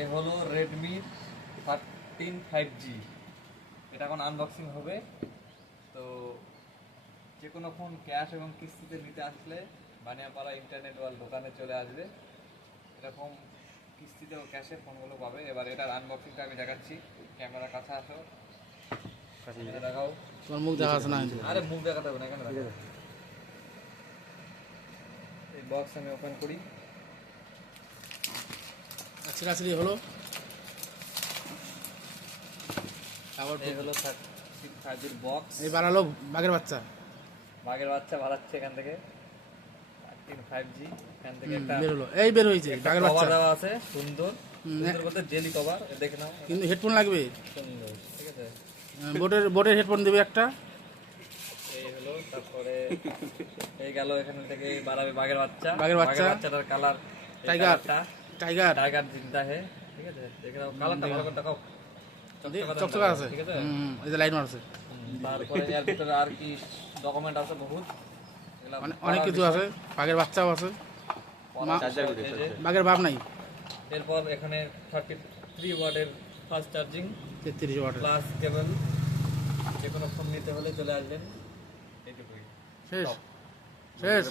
এ হলো Redmi 13 5G। এটা এখন আনবক্সিং হবে। তো যে কোনো ফোন ক্যাশ এবং কিস্তিতে নিতে আসলে বানিয়াপাড়া ইন্টারনেট ওয়ার্ল্ড দোকানে চলে আসবে। এরকম কিস্তিতে ও ক্যাশে ফোনগুলো পাবে। এবার এটার আনবক্সিংটা আমি দেখাচ্ছি। ক্যামেরা কাছে আসো, দেখাও। তোমার মুখ দেখা আছে না? আরে মুখ দেখাতে হবে না, এখানে দেখো। এই বক্স আমি ওপেন করি। ছিঁড়াছিড়ি হলো। আবার এই হলো 13 5G বক্স। এই বাড়ালো বাঘের বাচ্চা। বাঘের বাচ্চা বাড়াচ্ছে এখান থেকে 13 5G। এখান থেকে একটা বের হলো, এই বের হয়েছে বাঘের কভার বাচ্চা। দেওয়া আছে, সুন্দর সুন্দর বলতে জেলি কভার। দেখে নাও, কিন্তু হেডফোন লাগবে, সুন্দর, ঠিক আছে। বোটের হেডফোন দেবে একটা। এই হলো, তারপরে এই গেল এখান থেকে বাড়াবে বাঘের বাচ্চা। বাঘের বাচ্চা। বাচ্চাটার কালার টাইগার টাইগার টাইগার জিন্দা হে, ঠিক আছে। দেখে নাও কালারটা ভালো করে দেখাও, চকচকা আছে। ঠিক আছে। এই যে লাইট মারছে। তারপরে এর ভিতরে আর কি ডকুমেন্ট আছে বহুত, এগুলা অনেক কিছু আছে। বাঘের বাচ্চাও আছে, বাঘের বাপ নাই। এরপর এখানে 33 ওয়াটের ফাস্ট চার্জিং, 33 ওয়াটের প্লাস কেবল। যে কোনো ফোন নিতে হলে চলে আসবেন। এইটুকুই শেষ শেষ।